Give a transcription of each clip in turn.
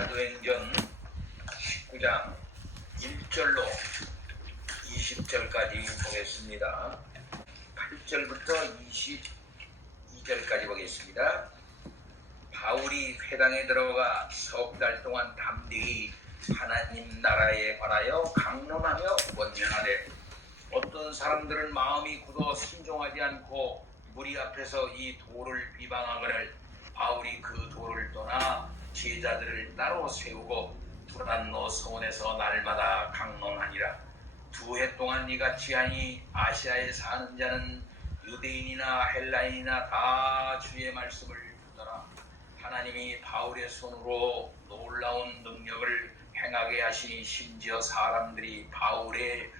사도행전 19장 1절로 20절까지 보겠습니다. 8절부터 22절까지 보겠습니다. 바울이 회당에 들어가 석 달 동안 담대히 하나님 나라에 관하여 강론하며 원면하되 어떤 사람들은 마음이 굳어 순종하지 않고 무리 앞에서 이 도를 비방하거늘 바울이 그 도를 떠나 제자들을 따로 세우고 두란노 성원에서 날마다 강론하니라. 2해 동안 이같이 하니 아시아에 사는 자는 유대인이나 헬라인이나 다 주의 말씀을 듣더라. 하나님이 바울의 손으로 놀라운 능력을 행하게 하시니 심지어 사람들이 바울의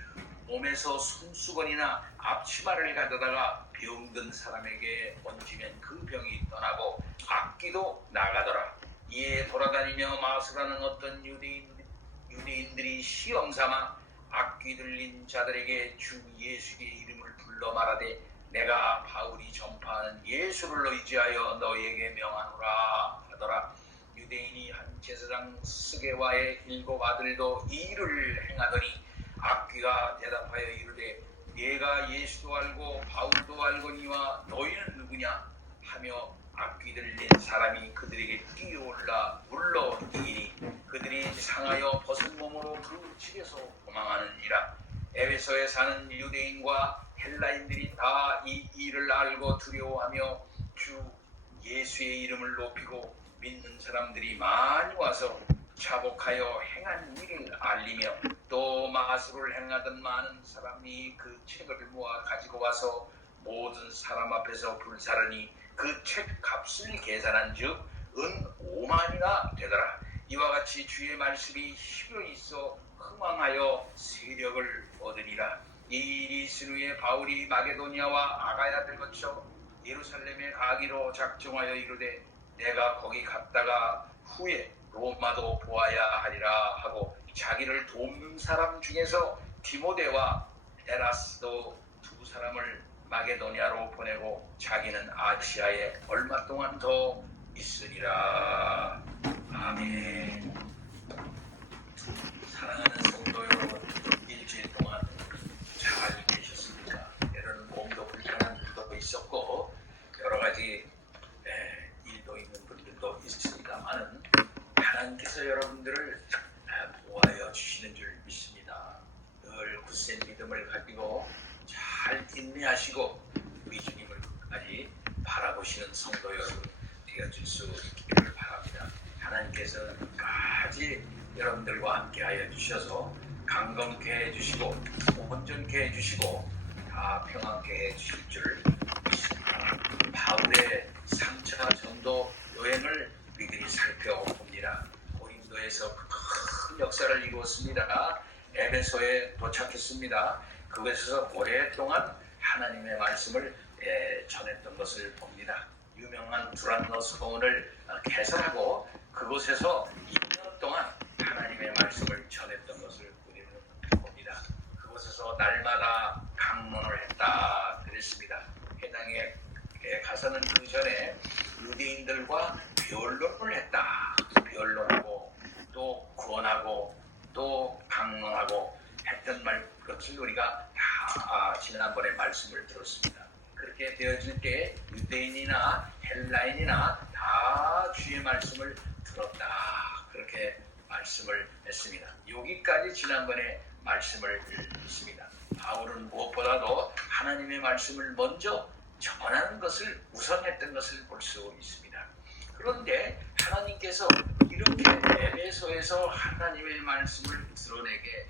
몸에서 손수건이나 앞치마를 가져다가 병든 사람에게 얹으면 그 병이 떠나고 악기도 나가더라. 이에 돌아다니며 마술하는 어떤 유대인들이 시험삼아 악기 들린 자들에게 주 예수의 이름을 불러 말하되 내가 바울이 전파하는 예수를 의지하여 너에게 명하노라 하더라. 유대인이 한 제사장 스게와의 7 아들도 이 일을 행하더니 악귀가 대답하여 이르되 네가 예수도 알고 바울도 알거니와 너희는 누구냐 하며 악귀 들린 사람이 그들에게 뛰어올라 물러 이기니 그들이 상하여 벗은 몸으로 그 집에서 도망하느니라. 에베소에 사는 유대인과 헬라인들이 다 이 일을 알고 두려워하며 주 예수의 이름을 높이고 믿는 사람들이 많이 와서 자복하여 행한 일을 알리며 또 마술을 행하던 많은 사람이 그 책을 모아 가지고 와서 모든 사람 앞에서 불사르니 그 책 값을 계산한 즉 은 5만이나 되더라. 이와 같이 주의 말씀이 힘을 있어 흥왕하여 세력을 얻으리라. 이 일이 있은 후에 바울이 마게도니아와 아가야를 거쳐 예루살렘에 가기로 작정하여 이르되 내가 거기 갔다가 후에 로마도 보아야 하리라 하고 자기를 돕는 사람 중에서 디모데와 에라스도 2 사람을 마게도니아로 보내고 자기는 아시아에 얼마 동안 더 있으리라. 아멘. 사랑하는 성도 여러분, 일주일 동안 잘 계셨습니까? 때로는 몸도 불편한 일도 있었고 여러 가지 일도 있는 분들도 있습니다만은 하나님께서 여러분들을 보호하여 주시는 줄 믿습니다. 늘 굳센 믿음을 가지고 잘 인내하시고 우리 주님을 끝까지 바라보시는 성도 여러분 되어줄 수 있기를 바랍니다. 하나님께서는 끝까지 여러분들과 함께하여 주셔서 강건케 해주시고 온전케 해주시고 다 평안케 해주실 줄 믿습니다. 바울의 3차 전도 여행을 우리들이 살펴봅니다. 고린도에서 큰 역사를 이루었습니다. 에베소에 도착했습니다. 그곳에서 오랫동안 하나님의 말씀을 전했던 것을 봅니다. 유명한 두란노 성원을 개설하고 그곳에서 2년 동안 하나님의 말씀을 전했던 것을 우리는 봅니다. 그곳에서 날마다 강론을 했다 그랬습니다. 해당에 가서는 그 전에 유대인들과 변론을 했다. 변론하고 또 구원하고 또 강론하고 했던 것을 우리가 다 지난번에 말씀을 들었습니다. 그렇게 되어질 때 유대인이나 헬라인이나 다 주의 말씀을 들었다. 그렇게 말씀을 했습니다. 여기까지 지난번에 말씀을 했습니다. 바울은 무엇보다도 하나님의 말씀을 먼저 전하는 것을 우선했던 것을 볼 수 있습니다. 그런데 하나님께서 이렇게 에베소에서 하나님의 말씀을 드러내게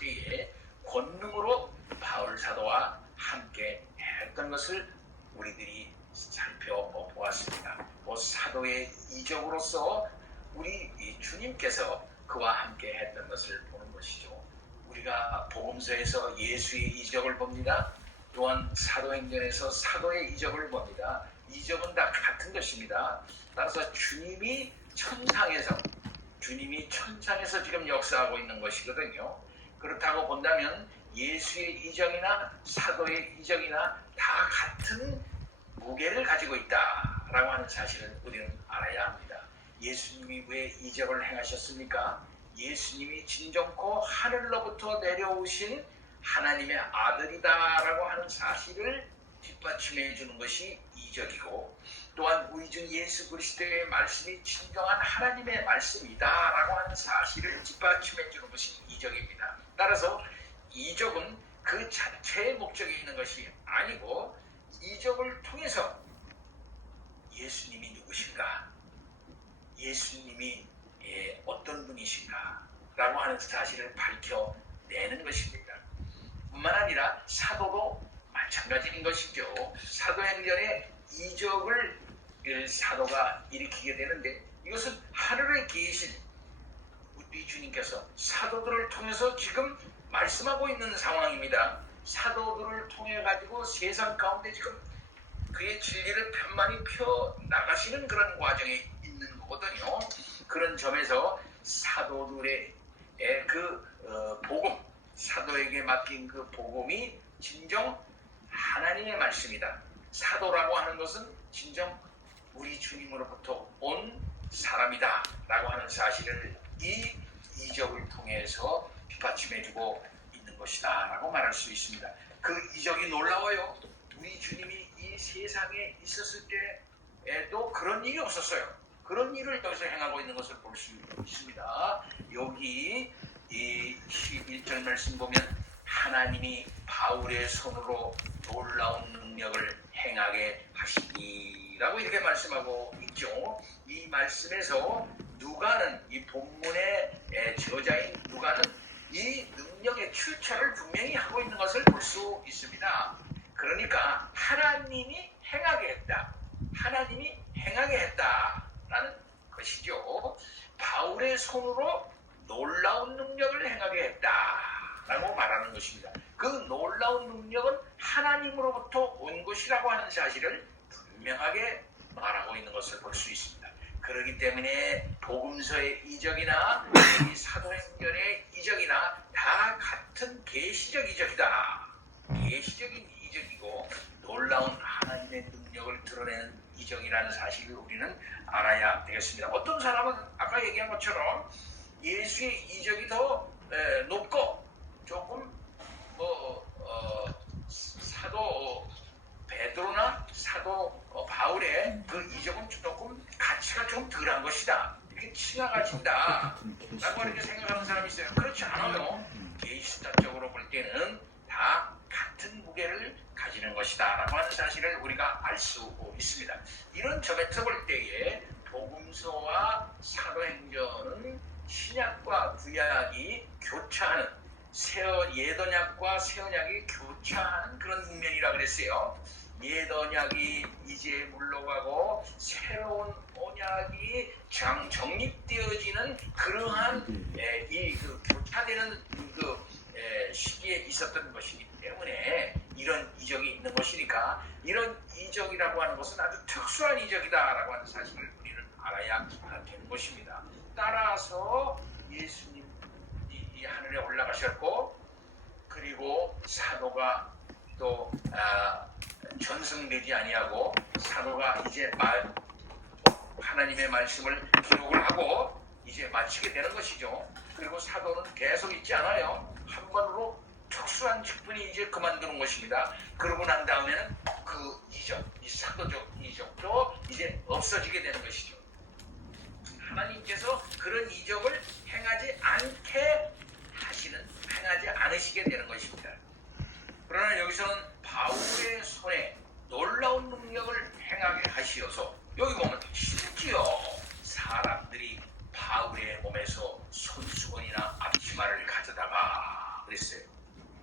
때에 권능으로 바울 사도와 함께 했던 것을 우리들이 살펴보았습니다. 사도의 이적으로서 우리 주님께서 그와 함께 했던 것을 보는 것이죠. 우리가 복음서에서 예수의 이적을 봅니다. 또한 사도행전에서 사도의 이적을 봅니다. 이적은 다 같은 것입니다. 따라서 주님이 천상에서 지금 역사하고 있는 것이거든요. 그렇다고 본다면 예수의 이적이나 사도의 이적이나 다 같은 무게를 가지고 있다라고 하는 사실을 우리는 알아야 합니다. 예수님이 왜 이적을 행하셨습니까? 예수님이 진정코 하늘로부터 내려오신 하나님의 아들이다라고 하는 사실을 뒷받침해 주는 것이 이적이고, 또한 우리 주 예수 그리스도의 말씀이 진정한 하나님의 말씀이다라고 하는 사실을 뒷받침해 주는 것이 이적입니다. 따라서 이적은 그 자체의 목적이 있는 것이 아니고, 이적을 통해서 예수님이 누구신가, 예수님이 어떤 분이신가 라고 하는 사실을 밝혀내는 것입니다. 뿐만 아니라 사도도 마찬가지인 것이죠. 사도행전에 이적을 사도가 일으키게 되는데, 이것은 하늘에 계신 우리 주님께서 사도들을 통해서 지금 말씀하고 있는 상황입니다. 사도들을 통해 가지고 세상 가운데 지금 그의 진리를 편만히 펴 나가시는 그런 과정에 있는 거거든요. 그런 점에서 사도들의 복음, 사도에게 맡긴 그 복음이 진정 하나님의 말씀이다. 사도라고 하는 것은 진정 우리 주님으로부터 온 사람이다 라고 하는 사실을 이 이적을 통해서 뒷받침해주고 있는 것이다 라고 말할 수 있습니다. 그 이적이 놀라워요. 우리 주님이 이 세상에 있었을 때에도 그런 일이 없었어요. 그런 일을 여기서 행하고 있는 것을 볼 수 있습니다. 여기 이 11절 말씀 보면 하나님이 바울의 손으로 놀라운 능력을 행하게 하시니라고 이렇게 말씀하고 있죠. 이 말씀에서 누가는, 이 본문의 저자인 누가는 이 능력의 출처를 분명히 하고 있는 것을 볼 수 있습니다. 그러니까 하나님이 행하게 했다, 하나님이 행하게 했다라는 것이죠. 바울의 손으로 놀라운 능력을 행하게 했다라고 말하는 것입니다. 그 놀라운 능력은 하나님으로부터 온 것이라고 하는 사실을 분명하게 말하고 있는 것을 볼 수 있습니다. 그렇기 때문에 복음서의 이적이나 이 사도행전의 이적이나 다 같은 계시적 이적이다. 계시적인 이적이고 놀라운 하나님의 능력을 드러내는 이적이라는 사실을 우리는 알아야 되겠습니다. 어떤 사람은 아까 얘기한 것처럼 예수의 이적이 더 높고 조금 사도 베드로나 사도 바울의 그 이적은 조금 가치가 좀 덜한 것이다, 이렇게 칭하가 진다 라고 이렇게 생각하는 사람이 있어요. 그렇지 않아요. 계시적으로 볼 때는 다 같은 무게를 가지는 것이다 라고 하는 사실을 우리가 알 수 있습니다. 이런 점에서 볼 때에 복음서와 사도행전은 신약과 구약이 교차하는, 옛 언약과 새 언약이 교차하는 그런 국면이라 그랬어요. 옛 언약이 이제 물러가고 새로운 언약이 정립되어지는 그러한 그 교차되는 시기에 있었던 것이기 때문에 이런 이적이 있는 것이니까, 이런 이적이라고 하는 것은 아주 특수한 이적이다라고 하는 사실을 우리는 알아야 되는 것입니다. 따라서 예수님이 하늘에 올라가셨고, 그리고 사도가 또 전승되지 아니하고 사도가 이제 하나님의 말씀을 기록을 하고 이제 마치게 되는 것이죠. 그리고 사도는 계속 있지 않아요. 한 번으로 특수한 직분이 이제 그만두는 것입니다. 그러고 난 다음에는 그 이적, 이 사도적 이적도 이제 없어지게 되는 것이죠. 하나님께서 그런 이적을 행하지 않으시게 되는 것입니다. 그러나 여기서는 바울의 손에 놀라운 능력을 행하게 하시어서, 여기 보면 심지어 사람들이 바울의 몸에서 손수건이나 앞치마를 가져다가 그랬어요.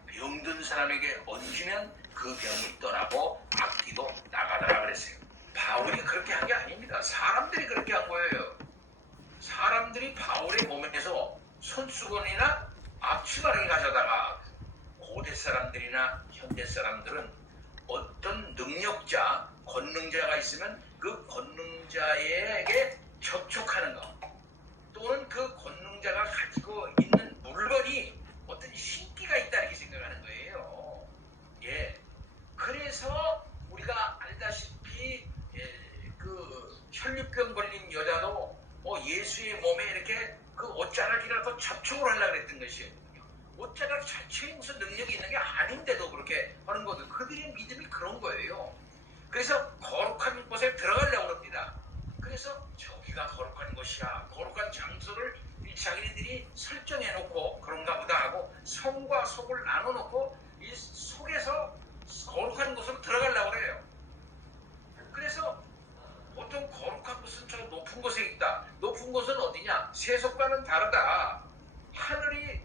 병든 사람에게 얹으면 그 병이 떠나고 악기도 나가더라 그랬어요. 바울이 그렇게 한 게 아닙니다. 사람들이 그렇게 한 거예요. 사람들이 바울의 몸에서 손수건이나 앞치마를 가져다가, 고대 사람들이나 현대 사람들은 어떤 능력자, 권능자가 있으면 그 권능자에게 접촉하는 것, 또는 그 권능자가 가지고 있는 물건이 어떤 신기가 있다 이렇게 생각하는 거예요. 그래서 우리가 알다시피 그 혈류병 걸린 여자도 속에 그 옷자락이라도 접촉을 하려고 했던 것이에요. 옷자락 자체에 무슨 능력이 있는 게 아닌데도 그렇게 하는 거든. 그들의 믿음이 그런 거예요. 그래서 거룩한 곳에 들어가려고 합니다. 그래서 저기가 거룩한 곳이야, 거룩한 장소를 자기네들이 설정해놓고 그런가 보다 하고 성과 속을 나눠놓고 이 속에서 거룩한 곳으로 들어가려고 해요. 그래서 보통 거룩한 곳은 저 높은 곳에 있다. 높은 곳은 어디냐? 세속과는 다르다. 하늘이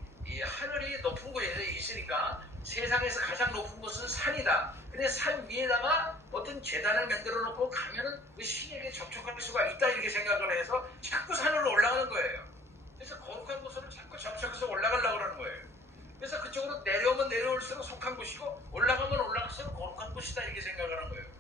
높은 곳에 있으니까 세상에서 가장 높은 곳은 산이다. 근데 산 위에다가 어떤 제단을 만들어 놓고 가면은 그 신에게 접촉할 수가 있다, 이렇게 생각을 해서 자꾸 산으로 올라가는 거예요. 그래서 거룩한 곳으로 자꾸 접촉해서 올라가려고 하는 거예요. 그래서 그쪽으로 내려오면 내려올수록 속한 곳이고 올라가면 올라갈수록 거룩한 곳이다, 이렇게 생각하는 거예요.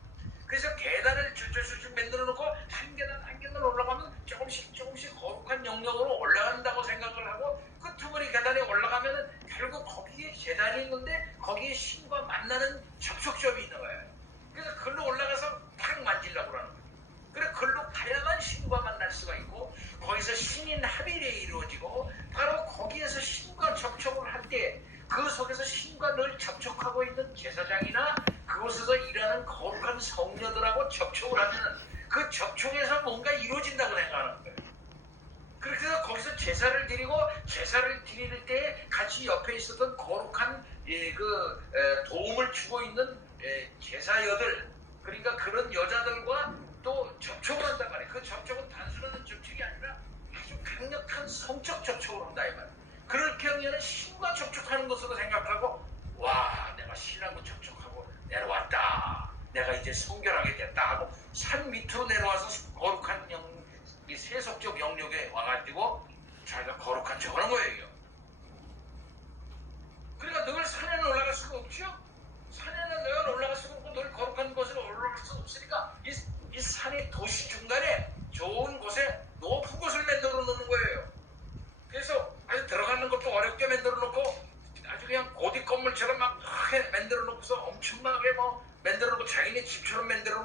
그래서 계단을 줄줄줄줄 만들어 놓고 한 계단 한 계단 올라가면 조금씩 거룩한 영역으로 올라간다고 생각을 하고 끄트머리 계단에 올라가면은 결국 거기에 계단이 있는데 거기에 신과 만나는 접촉점이 있는 거예요. 그래서 글로 올라가서 탁 만지려고 하는 거예요. 그래 글로 가야만 신과 만날 수가 있고 거기서 신인 합일이 이루어지고 바로 거기에서 신과 접촉을 할 때 그 속에서 신과 늘 접촉하고 있는 제사장이나 그곳에서 일하는 거룩한 성녀들하고 접촉을 하면 그 접촉에서 뭔가 이루어진다고 생각하는 거예요. 그래서 거기서 제사를 드리고 제사를 드릴 때 같이 옆에 있었던 거룩한 도움을 주고 있는 제사여들, 그러니까 그런 여자들과 또 접촉을 한단 말이에요. 그 접촉은 단순한 접촉이 아니라 아주 강력한 성적 접촉을 한다, 이 말이에요. 그렇게 하면 신과 접촉하는 것으로 생각하고, 와, 내가 신하고 접촉하고 내려왔다, 내가 이제 성결하게 됐다 하고 산 밑으로 내려와서 거룩한 이 세속적 영역에 와가지고 자기가 거룩한 척 하는 거예요. 그러니까 늘 산에는 올라갈 수가 없죠. 산에는 내가 올라갈 수가 없고 늘 거룩한 곳으로 올라갈 수가 없으니까 이 산의 도시 중간에 좋은 곳에 높은 곳을 만들어 놓는 거예요. 그래서 아주 들어가는 것도 어렵게 만들어 놓고 아주 그냥 고딕 건물처럼 막 크게 만들어 놓고서 엄청나게 뭐 만들어 놓고 자기네 집처럼 만들어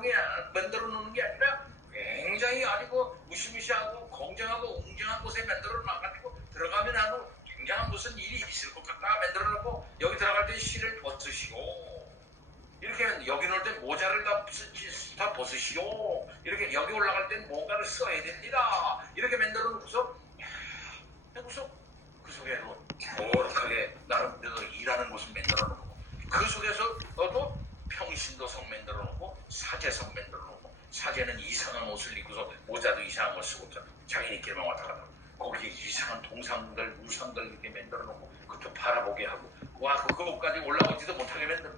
놓는 게 아니라 굉장히 아니고 무시무시하고 공정하고 웅장한 곳에 만들어 놔가지고 들어가면 아주 굉장한 무슨 일이 있을 것 같다 만들어 놓고 여기 들어갈 때 실을 벗으시오, 이렇게 여기 놓을 때 모자를 다 벗으시오, 이렇게 여기 올라갈 땐 뭔가를 써야 됩니다, 이렇게 만들어 놓고서 그 속에도 거룩하게 나름대로 일하는 곳을 만들어 놓고 그 속에서 또 평신도성 만들어 놓고 사제성 만들어 놓고 사제는 이상한 옷을 입고서 모자도 이상한 걸 쓰고 자기네끼리만 왔다 갔다 거기에 이상한 동상들 우상들 이렇게 만들어 놓고 그것도 바라보게 하고 와 그거까지 올라오지도 못하게 만들어.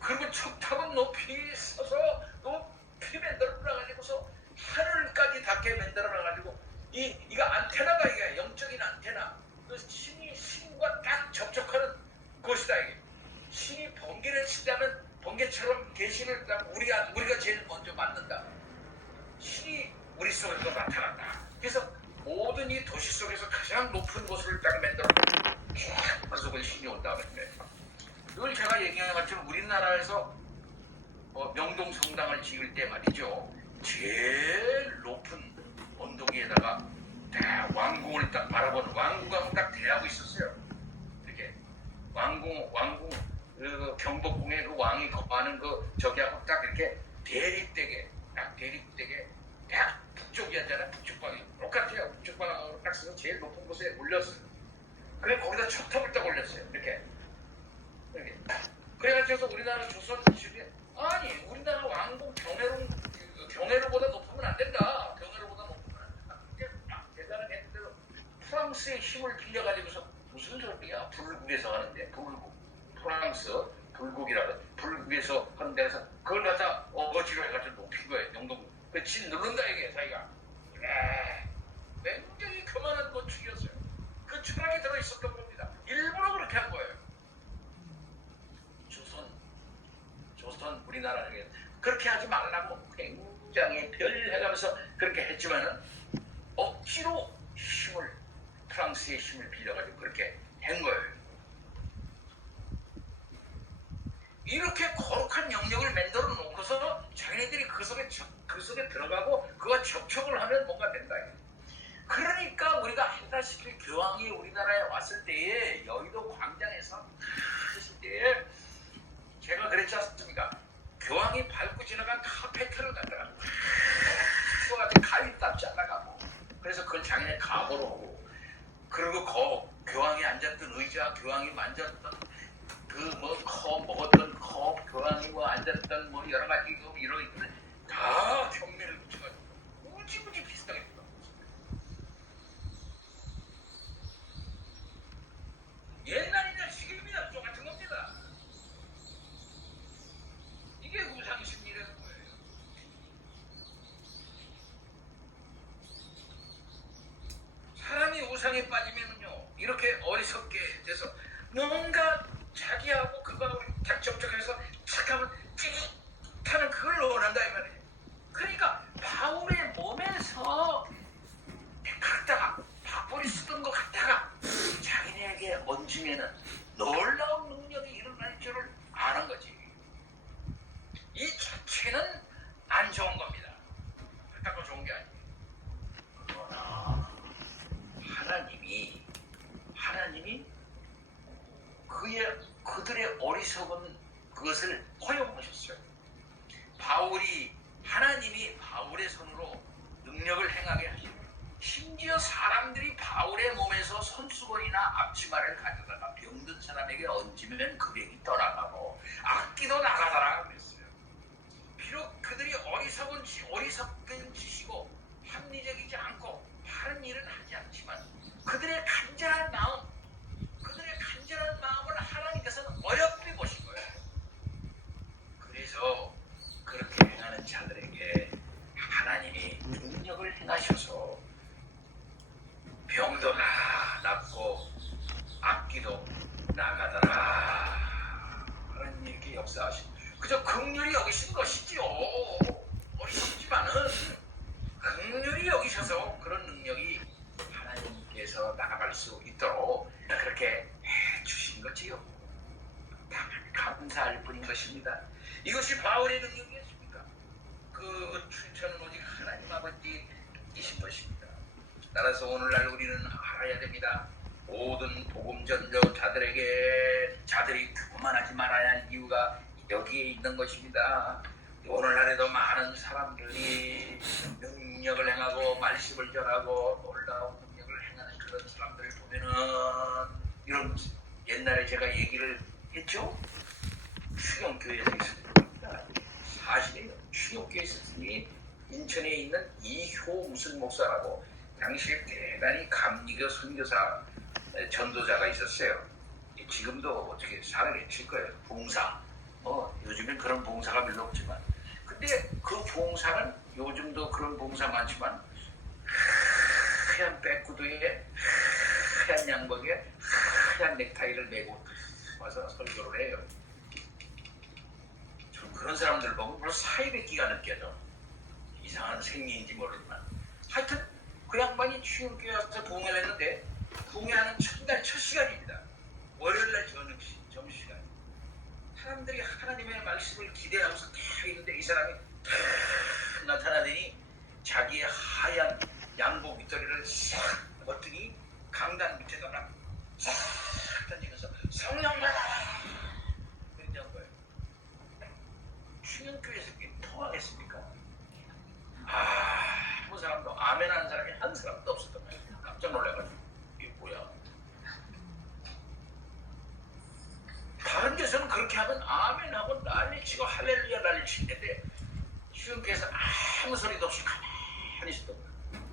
그리고 척탑은 높이 서서 높이 만들어 놔가지고서 하늘까지 닿게 만들어 놔가지고 이거 안테나가 이게 영적인 안테나, 그 신과 딱 접촉하는 곳이다. 이게 신이 번개를 치자면 번개처럼 계시를 우리가 제일 먼저 맞는다. 신이 우리 속에서 나타난다. 그래서 모든 이 도시 속에서 가장 높은 곳을 딱 만들어 그 속에 신이 온다고 했는데 늘 제가 얘기한 것처럼 우리나라에서 명동 성당을 지을 때 말이죠, 제일 높은 언덕위에다가 왕궁을 딱 바라보는 왕궁하고 딱 대하고 있었어요. 이렇게 왕궁 그 경복궁에 그 왕이 거하는 그 저기하고 딱 이렇게 대립되게 딱 북쪽이었잖아. 북쪽방이 똑같아요. 북쪽방으로 딱 서서 제일 높은 곳에 올렸어요. 그래 거기다 척탑을 딱 올렸어요. 이렇게 그래가지고 우리나라 조선 집에 아니 우리나라 왕궁 경회로보다 높으면 안 된다. 경회로보다 높으면 안 된다. 대단하게 했는데도 프랑스의 힘을 빌려가지고서 무슨 소리야? 불국에서 하는데 프랑스 불국이라고 불국에서 하는 데서 그걸 갖다 어거지로 해가지고 높인 거예요. 영동 그치 누른다 이게 자기가. 굉장히 교만한 건축이었어요. 그 철학이 들어있었던 겁니다. 일부러 그렇게 한 거예요. 조선 우리나라는 그렇게 하지 말라고 굉장히 별해가면서 그렇게 했지만은 억지로 프랑스의 힘을 빌려가지고 그렇게 한 거예요. 이렇게 거룩한 영역을 만들어 놓고서 자기네들이 그 속에 들어가고 그와 접촉을 하면 뭔가 된다. 그러니까 우리가 알다시피 교황이 우리나라에 왔을 때에 여의도 광장에서 하실 때에 제가 그랬지 않습니까? 교황이 밟고 지나간 카페트를 갖다가 쏘가지고 가위 딱 잘라가고 그래서 그걸 자기네 가보로 하고 그리고 교황이 앉았던 의자, 교황이 만졌던 그 뭐 컵 먹었던 컵, 교황이 뭐 앉았던 뭐 여러 가지 이런 것들 다 경매를 붙여가지고 무지무지 비슷하게 붙어. 옛날이나 지금이나 똑같은 겁니다. 이게 우상심리라는 거예요. 사람이 우상에 빠지면요 이렇게 어리석게 돼서 뭔가 자기하고 그거하고 딱 접촉해서 착하면 찌릿하는 그걸 원한다 이 말이에요. 그러니까 바울의 몸에서 갖다가 밥벌이 쓰던 거 갖다가 자기네에게 얹으면은 놀라운 능력이 일어날 줄을 아는 거지. 이 자체는 안 좋은 겁니다. 그렇다고 좋은 게 아니에요. 그러나 하나님이 그들의 어리석은 그것을 허용하셨어요. 하나님이 바울의 손으로 능력을 행하게 하시고 심지어 사람들이 바울의 몸에서 손수건이나 앞치마를 가져다가 병든 사람에게 얹으면 그 병이 떠나가고 악기도 나가더라 그랬어요. 비록 그들이 어리석은 짓이고 합리적이지 않고 바른 일은 하지 않지만 그들의 간절한 마음을 하나님께서는 어여삐 보신 거예요. 그래서 그렇게 행하는 자들에게 하나님이 능력을 행하셔서 병도 낫고 악기도 나가더라. 하나님 이렇게 역사하신 그저 긍휼히 여기신 것이지요. 어리석지만은 긍휼히 여기셔서 그런 능력이 하나님께서 나아갈 수 있도록 그렇게 해주신 거지요. 다만 감사할 뿐인 것입니다. 이것이 바울의 능력이었습니까? 그 출처는 오직 하나님 아버지이신 것입니다. 따라서 오늘날 우리는 알아야 됩니다. 모든 복음 전도 자들이 교만하지 말아야 할 이유가 여기에 있는 것입니다. 오늘날에도 많은 사람들이 능력을 행하고 말씀을 전하고 놀라운 능력을 행하는 그런 사람들을 보면은 이런 옛날에 제가 얘기를 했죠. 추경교회에서 있습니다. 사실이에요. 추경교회 스승이 인천에 있는 이효 무슨 목사라고 당시에 대단히 감리교 선교사 전도자가 있었어요. 지금도 어떻게 살아계실 거예요. 봉사. 요즘엔 그런 봉사가 별로 없지만 근데 그 봉사는 요즘도 그런 봉사 많지만 하얀 백구두에 하얀 양복에 하얀 넥타이를 메고 와서 설교를 해요. 좀 그런 사람들 보면 물론 사이뵙기가 느껴져. 이상한 생리인지 모르지만 하여튼 그 양반이 추경교회 와서 부흥회를 했는데 부흥회하는 첫날 첫 시간입니다. 월요일날 점심시간 사람들이 하나님의 말씀을 기대하면서 다 있는데 이 사람이 탁 나타나더니 자기의 하얀 양복 밑도리를 싹 벗더니 강단 밑에다가 싹 던지면서 성령 받아라 그랬던 거예요. 추경교회에서 그게 통하겠습니까? 아무 사람도 아멘 하는 사람이 한 사람도 없었던 거예요. 깜짝 놀라가지고 이게 뭐야. 다른 데서는 그렇게 하면 아멘하고 난리치고 할렐루야 난리치는데 추경교회에서 아무 소리도 없이 가만히 있었던 거예요.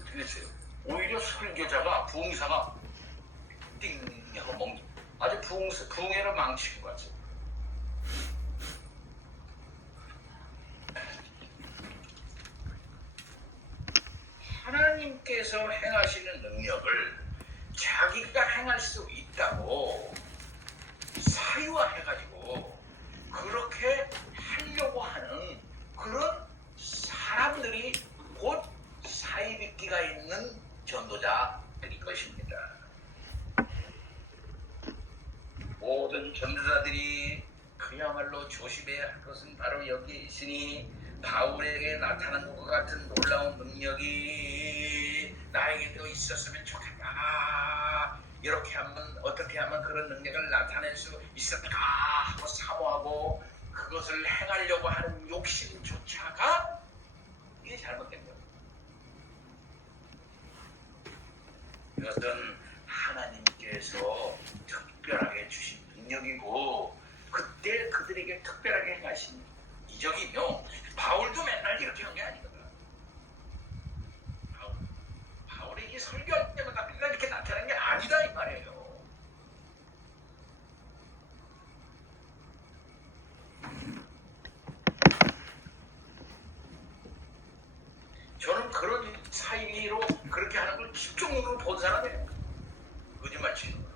어떻게 됐어요? 오히려 설교자가 부흥사가 띵 하고 아주 부흥회를 망치는 것 같아요. 하나님께서 행하시는 능력을 자기가 행할 수 있다고 사유화해가지고 그렇게 하려고 하는 그런 사람들이 곧 사이비끼가 있는 전도자들일 것입니다. 모든 전도자들이 그야말로 조심해야 할 것은 바로 여기에 있으니 바울에게 나타난 것 같은 놀라운 능력이 나에게도 있었으면 좋겠다. 이렇게 하면 어떻게 하면 그런 능력을 나타낼 수 있을까 하고 사모하고 그것을 행하려고 하는 욕심조차가 이게 잘못된 거예요. 이것은 하나님께서 특별하게 주신 능력이고 그때 그들에게 특별하게 행하신 이적이며 바울도 맨날 이렇게 한 게 아니거든. 바울에게 설교할 때마다 맨날 이렇게 나타나는 게 아니다 이 말이에요. 저는 그런 사이로 그렇게 하는 걸 집중적으로 본 사람이에요. 거짓말 치는 거.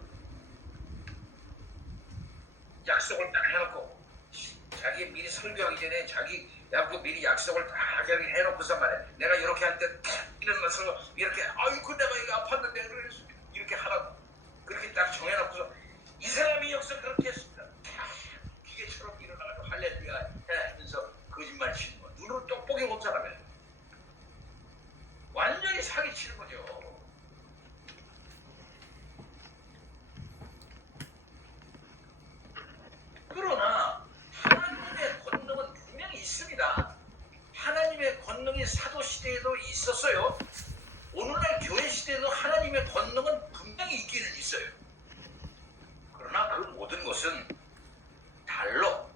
약속을 딱 해놓고 자기 미리 설교하기 전에 자기 미리 약속을 딱 해놓고서 말해. 내가 이렇게 할 때 이런 것을 이렇게 아이고 내가 이거 아팠는데 이렇게 하라고 그렇게 딱 정해놓고서 이 사람이 여기서 그렇게 했습니다. 기계처럼 일어나가지고 할렐루야 하면서 거짓말 치는 거. 눈으로 똑보기 못 사람이에요. 완전히 사기치는 거죠. 그러나 하나님의 권능은 분명히 있습니다. 하나님의 권능이 사도시대에도 있었어요. 오늘날 교회시대에도 하나님의 권능은 분명히 있기는 있어요. 그러나 그 모든 것은 달러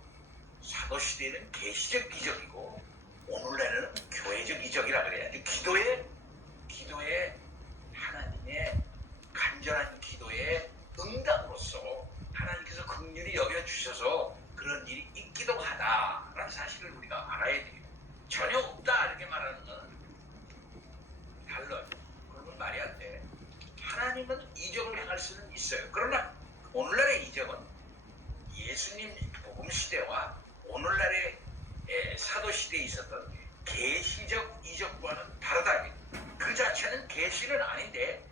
사도시대에는 계시적 기적이고 오늘날에는 교회적 이적이라 그래야지. 기도의 하나님의 간절한 기도의 응답으로서 하나님께서 긍휼히 여겨주셔서 그런 일이 있기도 하다라는 사실을 우리가 알아야 돼요. 전혀 없다 이렇게 말하는 건 달라요. 그러면 말이 안 돼. 하나님은 이적을 행할 수는 있어요. 그러나 오늘날의 이적은 예수님 복음 시대와 오늘날의 사도시대에 있었던 계시적 이적과는 다르다. 그 자체는 계시는 아닌데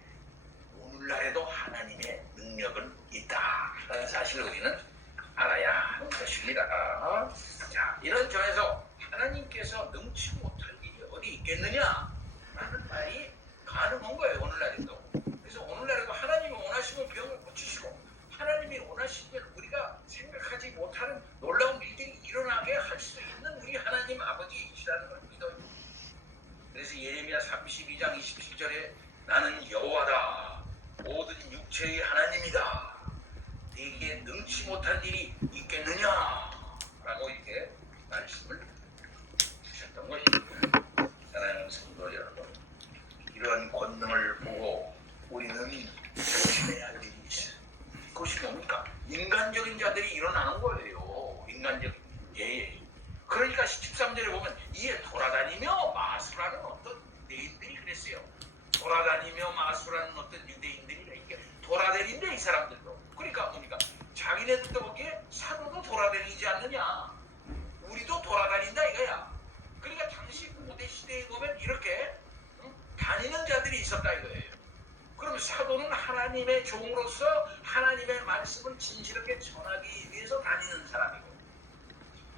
오늘날에도 하나님의 능력은 있다라는 사실을 우리는 알아야 하는 것입니다. 자, 이런 점에서 하나님께서 능치 못할 일이 어디 있겠느냐 라는 말이 가능한 거예요. 오늘날에도. 그래서 오늘날에도 하나님이 원하시면 병을 고치시고 하나님이 원하시면 우리가 생각하지 못하는 놀라운 일들이 일어나게 할 수 있는 우리 하나님 아버지이시라는 걸 믿어요. 그래서 예레미야 32장 27절에 나는 여호와다 모든 육체의 하나님이다 네게 능치 못할 일이 있겠느냐 라고 이렇게 말씀을 주셨던 것입니다. 사랑하는 성도 여러분, 이런 권능을 보고 우리는 조심해야 할 일이 있어요. 그것이 뭡니까? 인간적인 자들이 일어나는 거예요. 인간적인. 그러니까 13절에 보면 이에 돌아다니며 마술하는 어떤 유대인들이 그랬어요. 돌아다니며 마술하는 어떤 유대인들이 이렇게 돌아다닌대 이 사람들도. 그러니까 뭡니까? 자기네들도 보기에 사도도 돌아다니지 않느냐. 우리도 돌아다닌다 이거야. 그러니까 당시 고대 시대에 보면 이렇게 다니는 자들이 있었다 이거예요. 그럼 사도는 하나님의 종으로서 하나님의 말씀을 진실하게 전하기 위해서 다니는 사람이고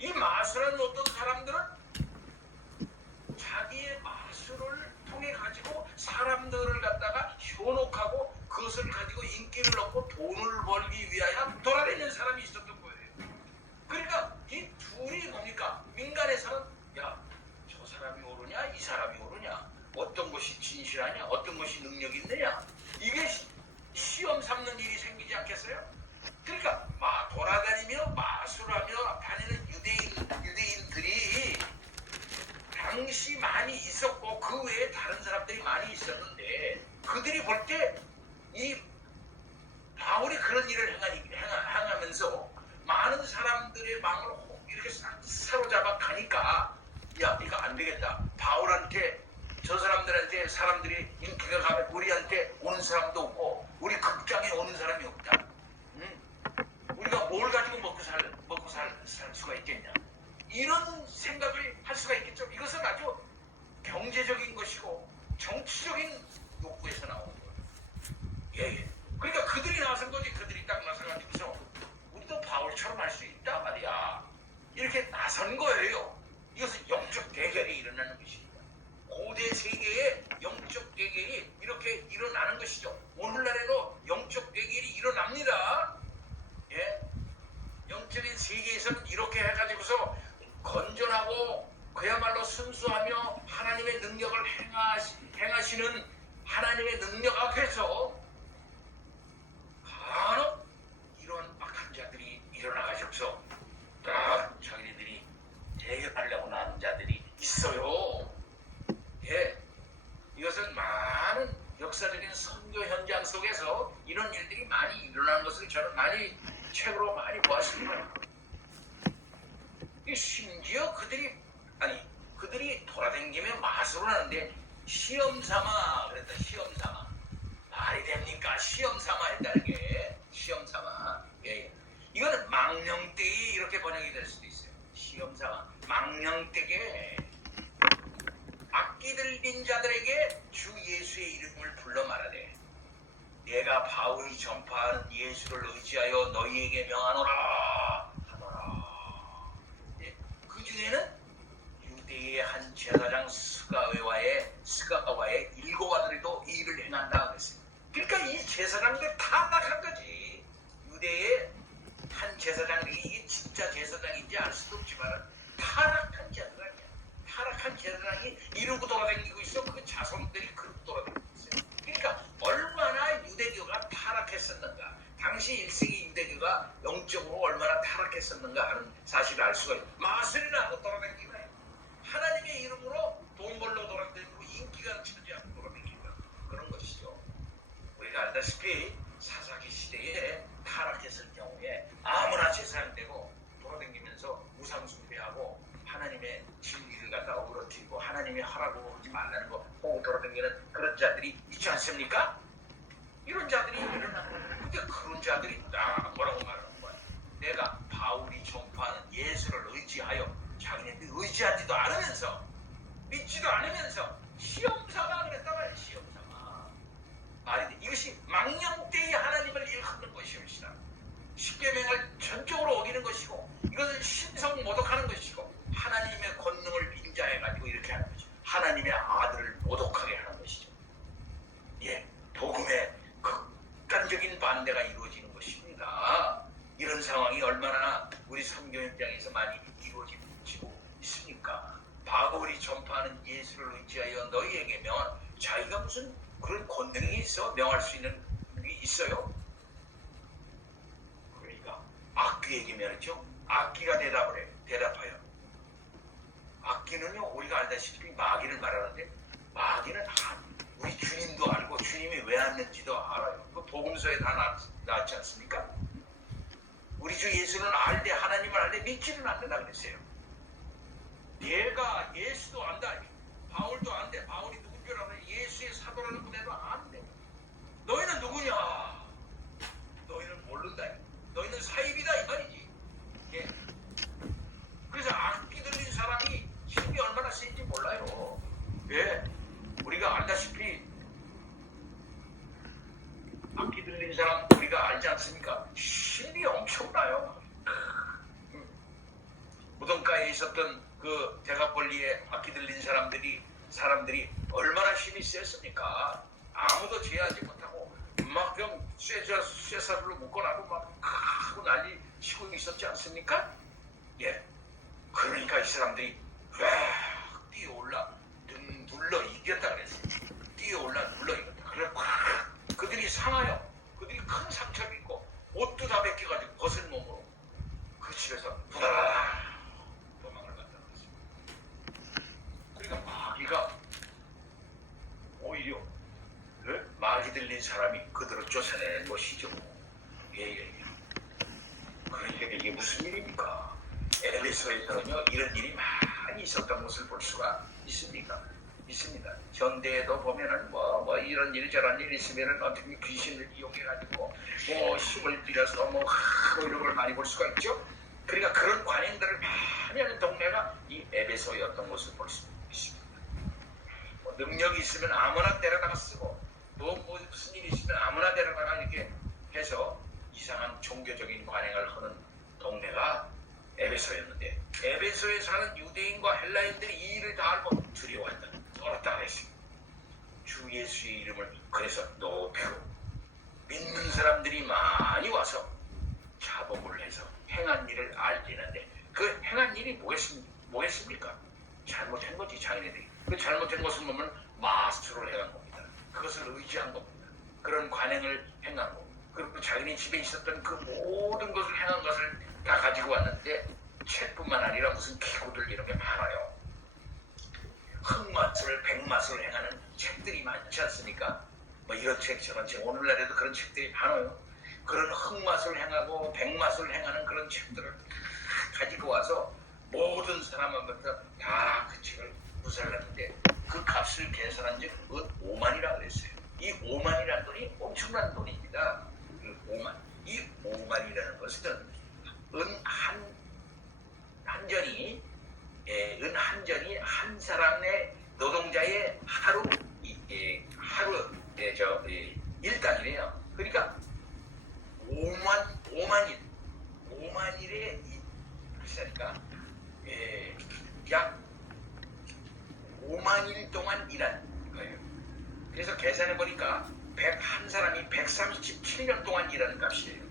이 마술하는 어떤 사람들은 자기의 마술을 통해 가지고 사람들을 갖다가 현혹하고 그것을 가지고 인기를 얻고 돈을 벌기 위하여 돌아다니는 사람이 있었던 거예요. 그러니까 이 둘이 뭡니까? 민간에서는 야, 저 사람이 옳으냐 이 사람이 옳으냐 어떤 것이 진실하냐 어떤 것이 능력 있느냐 이게 시험 삼는 일이 생기지 않겠어요? 그러니까 돌아다니며 마술하며 다니는 유대인들이 당시 많이 있었고 그 외에 다른 사람들이 많이 있었는데 그들이 볼 때 이 바울이 그런 일을 행하면서 많은 사람들의 마음을 이렇게 사로잡아 가니까 야 이거 안 되겠다. 바울한테 저 사람들한테 사람들이 인기가 가면 우리한테 오는 사람도 없고 우리 극장에 오는 사람이 없다. 우리가 뭘 가지고 먹고 살 수가 있겠냐. 이런 생각을 할 수가 있겠죠. 이것은 아주 경제적인 것이고 정치적인 욕구에서 나오는 거예요. 그러니까 그들이 나선 거지. 그들이 딱 나서가지고서 우리도 바울처럼 할 수 있다 말이야. 이렇게 나선 거예요. 이것은 영적 일어나는 것이죠. 오늘날에도 영적 대결이 일어납니다. 예? 영적인 세계에서는 이렇게 해가지고서 건전하고 그야말로 순수하며 하나님의 능력을 행하시는 하나님의 능력 앞에서 간혹 이런 악한 자들이 일어나가지고서 딱 자기네들이 대결하려고 나는 자들이 있어요. 예, 이것은 많은 역사적인 선교 현장 속에서 이런 일들이 많이 일어나는 것을 저는 많이 책으로 많이 보았습니다. 심지어 그들이 돌아다니며 마술을 하는데 시험 삼아 그랬다. 시험 삼아 말이 됩니까? 시험 삼아 했다는 게 시험 삼아. 예. 이거는 망령되이 이렇게 번역이 될 수도 있어요. 시험 삼아 망령되게 악기 들린 자들에게 주 예수의 이름을 불러 말하되 내가 바울이 전파하는 예수를 의지하여 너희에게 명하노라 하노라. 예. 그 중에는 유대의 한 제사장 스가와의 일곱 아들도 이 일을 행한다 그랬어요. 그러니까 이 제사장들 타락한 거지. 유대의 한 제사장이 이게 진짜 제사장인지 알 수도 없지만 타락한 제사장이야. 타락한 제사장이 이러고 돌아다니고 있어. 그 자손들이 그러고 돌아다니고 있어요. 그러니까 얼마나 유대교가 타락했었는가, 당시 1세기 유대교가 영적으로 얼마나 타락했었는가 하는 사실을 알 수가 있어요. 마술이나 하고 돌아다니기만 해요. 하나님의 이름으로 돈 벌러 돌아다니고 인기가 차지하고 돌아다니고 그런 것이죠. 우리가 알다시피 사사기 시대에 타락했을 경우에 아무나 제사장 되고 돌아다니면서 우상 숭배하고 하나님의 진리를 갖다 어그러뜨리고 하나님이 하라고 하지 말라는 거 보고 돌아다니는 그런 자들이 있지 않습니까? 이런 자들이 일어나고, 근데 그런 자들이 뭐라고 말하는 거야? 내가 바울이 전파하는 예수를 의지하여 자기네들 의지하지도 않으면서 믿지도 않으면서 시험 삼아 그랬단 말이야. 시험 삼아 말이 돼. 이것이 망령되이 하나님을 일컫는 것이옵시다. 십계명을 전적으로 어기는 것이고 이것은 신성 모독하는 것이고 하나님의 권능을 빙자해가지고 이렇게 하는 것이죠. 하나님의 아들을 모독하게 하는 것이죠. 예, 복음의 극단적인 반대가 이루어지는 것입니다. 이런 상황이 얼마나 우리 선교 현장에서 많이 이루어지고 있습니까? 바울이 전파하는 예수를 의지하여 너희에게 명한, 자기가 무슨 그런 권능이 있어? 명할 수 있는 게 있어요? 그러니까 악귀에게 명했죠. 악귀가 대답하여. 악귀는요, 우리가 알다시피 마귀를 말하는데 마귀는 우리 주님도 알고 주님이 왜 왔는지도 알아요. 그 복음서에 다 나왔지 않습니까? 우리 주 예수는 알되 하나님을 알되 믿지는 않는다 그랬어요. 얘가 예수도 안다. 바울도 안돼. 바울이 누군 줄 알아? 예수의 사도라는 분에도 안돼. 너희는 누구냐? 너희는 모른다. 너희는 사입이다 이 말이지. 예. 그래서 악기 들린 사람이 힘이 얼마나 센지 몰라요. 왜? 우리가 알다시피 악기 들린 사람 우리가 알지 않습니까? 힘이 엄청나요. 무덤가에 있었던 그 대가벌리에 악기 들린 사람들이 얼마나 힘이 셌습니까? 아무도 제어하지 못하고 막 좀 쇠사슬로 묶어놔도 막 하고 난리 치고 있었지 않습니까? 예. 그러니까 이 사람들이 쫙 뛰어올라 눌러 이겼다 그랬어요. 뛰어올라 눌러 이겼다. 그래 그들이 상하여 그들이 큰 상처를 입고 옷도 다 벗겨가지고 벗은 몸으로 그 집에서 부다라라 도망을 갔다 그랬어요. 그러니까 마귀가 오히려 마귀 들린 사람이 그들을 쫓아낸 것이죠. 예. 그러니까 이게 무슨 일입니까? 에베소에서는요 이런 일이 많이 있었던 것을 볼 수가 있습니다. 현대에도 보면은 뭐 이런 일 저런 일 있으면은 어떻게 귀신을 이용해가지고 힘을 들여서 이런 걸 많이 볼 수가 있죠. 그러니까 그런 관행들을 많이 하는 동네가 이 에베소였던 것을 볼 수 있습니다. 능력이 있으면 아무나 데려다가 쓰고 무슨 일이 있으면 아무나 데려다가 이렇게 해서 이상한 종교적인 관행을 하는 동네가 에베소였는데 에베소에 사는 유대인과 헬라인들이 이 일을 다 알고 두려워한다. 떨었다 그랬습니다. 주 예수의 이름을 그래서 높이고 믿는 사람들이 많이 와서 자복을 해서 행한 일을 알리는데 그 행한 일이 뭐겠습니까? 잘못한 거지 자기네들이. 그 잘못한 것을 보면 마술을 행한 겁니다. 그것을 의지한 겁니다. 그런 관행을 행한 거. 그리고 자기네 집에 있었던 그 모든 것을 행한 것을 다 가지고 왔는데 책뿐만 아니라 무슨 기구들 이런 게 많아요. 흑마술, 백마술 행하는 책들이 많지 않습니까? 뭐 이런 책 저런 책 오늘날에도 그런 책들이 많아요. 그런 흑마술 행하고 백마술 행하는 그런 책들을 가지고 와서 모든 사람한테 다 그 책을 구살랐는데 그 값을 계산한 즉 5만이라 그랬어요. 이 5만이라는 돈이 엄청난 돈입니다. 그 5만. 이 5만이라는 것은 한 전이 한 사람의 노동자의 하루 일당이래요. 그러니까 5만일에 비싸니까 약 5만일 동안 일한 거예요. 그래서 계산해 보니까 한 사람이 137년 동안 일하는 값이에요.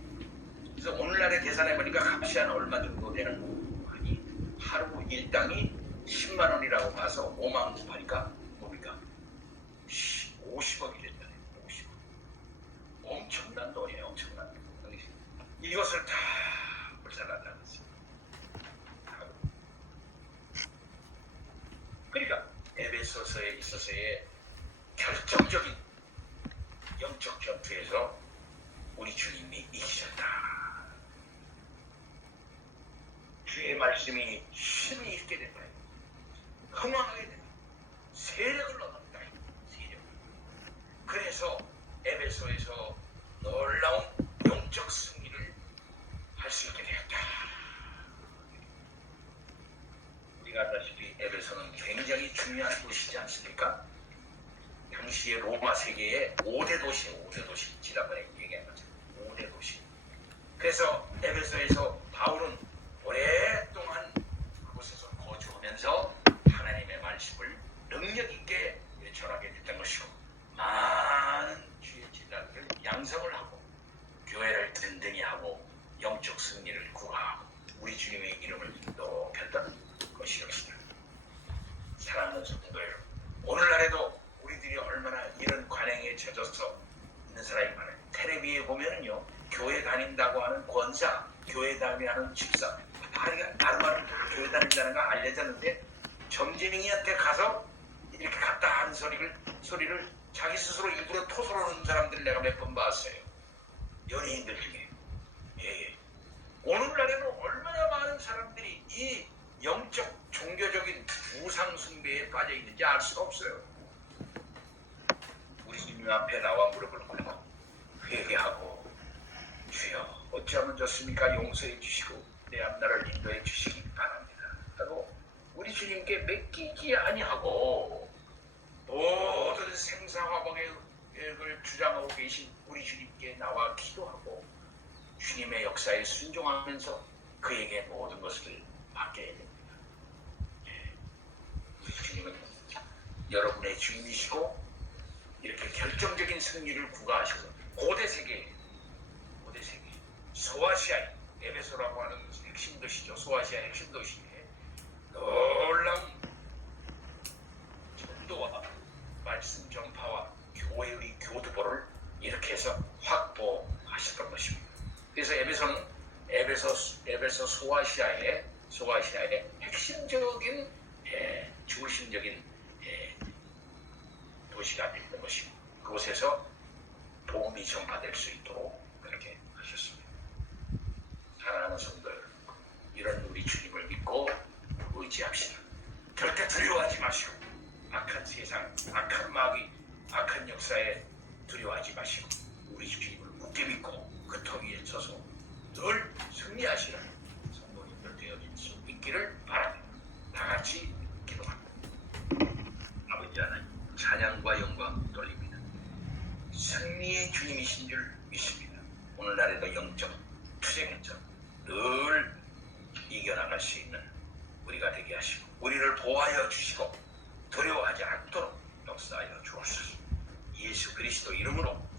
그래서 오늘날에 계산해 보니까 값이 한 얼마 정도 되는 거 하니 하루 일당이 10만 원이라고 봐서 5만 곱하니까 뭡니까? 50억이 된다네. 50억. 엄청난 돈이에요. 엄청난 돈. 이것을 다 불살랐다는 거죠. 그러니까 에베소서에 있어서의 결정적인 영적 전투에서 우리 주님이 이기셨다. 주의 말씀이 힘이 있게 된다. 흥왕하게 된다. 세력을 얻었다. 세력. 그래서 에베소에서 놀라운 영적 승리를 할 수 있게 되었다. 우리가 알다시피 에베소는 굉장히 중요한 도시지 않습니까? 당시의 로마 세계의 5대 도시 지난번에 얘기한 거죠. 5대 도시. 그래서 에베소에서 바울은 오랫동안 그곳에서 거주하면서 하나님의 말씀을 능력 있게 전하게 됐던 것이고 많은 주의 제자들을 양성을 하고 교회를 든든히 하고 영적 승리를 구하고 우리 주님의 이름을 높였던 것이었습니다. 사랑하는 성도 여러분, 오늘날에도 우리들이 얼마나 이런 관행에 젖어서 있는 사람이 많아요. 텔레비에 보면은요, 교회 다닌다고 하는 권사, 교회 다니는 집사, 나름대로 교회 다닌다는 거 알려졌는데 점쟁이한테 가서 이렇게 갔다 하는 소리를 자기 스스로 일부러 토설하는 사람들 내가 몇 번 봤어요. 연예인들 중에. 예. 오늘날에는 얼마나 많은 사람들이 이 영적 종교적인 우상 숭배에 빠져 있는지 알 수가 없어요. 우리 주님 앞에 나와 무릎을 꿇고 회개하고 주여 어찌하면 좋습니까? 용서해 주시고 내 앞날을 인도해 주시기 바랍니다. 하고 우리 주님께 맡기지 아니하고 모든 생사화복의 계획을 주장하고 계신 우리 주님께 나와 기도하고 주님의 역사에 순종하면서 그에게 모든 것을 맡겨야 됩니다. 우리 주님은 여러분의 주인이시고 이렇게 결정적인 승리를 구가하시고 고대 세계 소아시아의 에베소라고 하는 핵심 도시죠. 소아시아 핵심 도시에 놀라운 전도와 말씀 전파와 교회의 교두보를 이렇게 해서 확보하셨던 것입니다. 그래서 에베소 소아시아의 핵심적인 중심적인 도시가 되는 것이고 그곳에서 복음이 전파될 수 있도록 그렇게 하셨습니다. 사랑하는 성도 여러분, 이런 우리 주님을 믿고 의지합시다. 절대 두려워하지 마시고 악한 세상, 악한 마귀, 악한 역사에 두려워하지 마시고 우리 주님을 굳게 믿고 그 터 위에 서서 늘 승리하시는 성도님들 되어질 수 있기를 바랍니다. 다 같이 기도합니다. 아버지 하나님, 찬양과 영광 돌립니다. 승리의 주님이신 줄 믿습니다. 오늘날에도 영적 투쟁에서 늘 이겨나갈 수 있는 우리가 되게 하시고 우리를 보호하여 주시고 두려워하지 않도록 역사하여 주옵소서. 예수 그리스도 이름으로